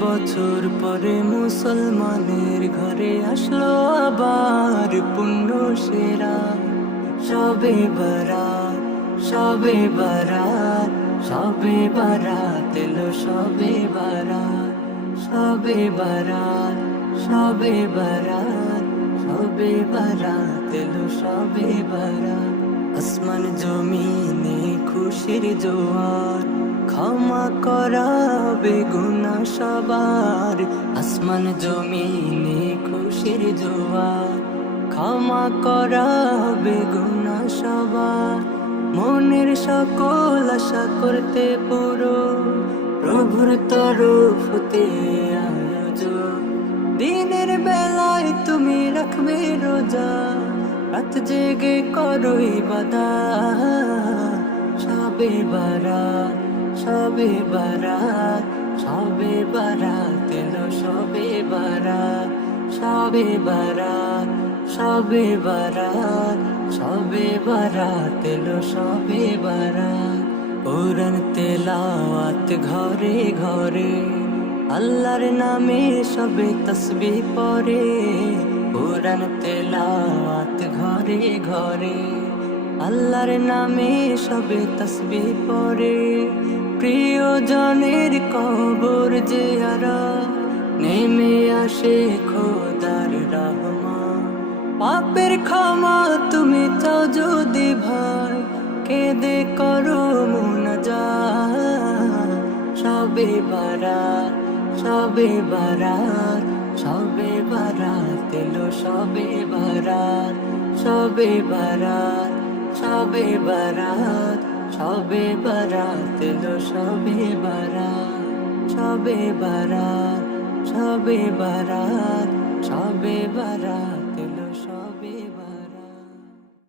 বছর পরে মুসলমানের ঘরে আসলো আবার পুণ্য সেরা। সবে বারাত সবে বারাত সবে বারাত এলো, সবে বারাত সবে বারাত সবে বারাত সবে বারাত এলো, সবে বারাত। আসমান জমিনে খুশির জোয়ার ক্ষমা করা বেগুনা সবার। আসমান জমিনে খুশির জোয়ার। ক্ষমা করা বেগুনা সবার। মনের সকল আশা করতে পুরো। প্রভুর তরফতে আয়োজন দিনের বেলায় তুমি রাখবে রোজা। রাত জেগে করই বাদা সবে বারাত। সবে বারাত সবে বারাত, এলো সবে বারাত সবে বারাত সবে বারাত সবে বারাত, এলো সবে বারাত। পুরান তেলাওয়াত ঘরে ঘরে, আল্লাহর নামে সবে তসবি পরে পুরান তেলাওয়াত ঘরে ঘরে, আল্লাহর নামে সবে তসবি পরে প্রিয়জনের কবর যে নেমে আসে খোদার রহমান পাপের ক্ষমা তুমি চাও যদি ভাই কেঁদে করো মুনাজা সবে বারাত সবে বারাত সবে বারাত এলো, সবে বারাত সবে বারাত সবে বারাত। সবে বারাত লো সবে বারাত সবে বারাত সবে বারাত।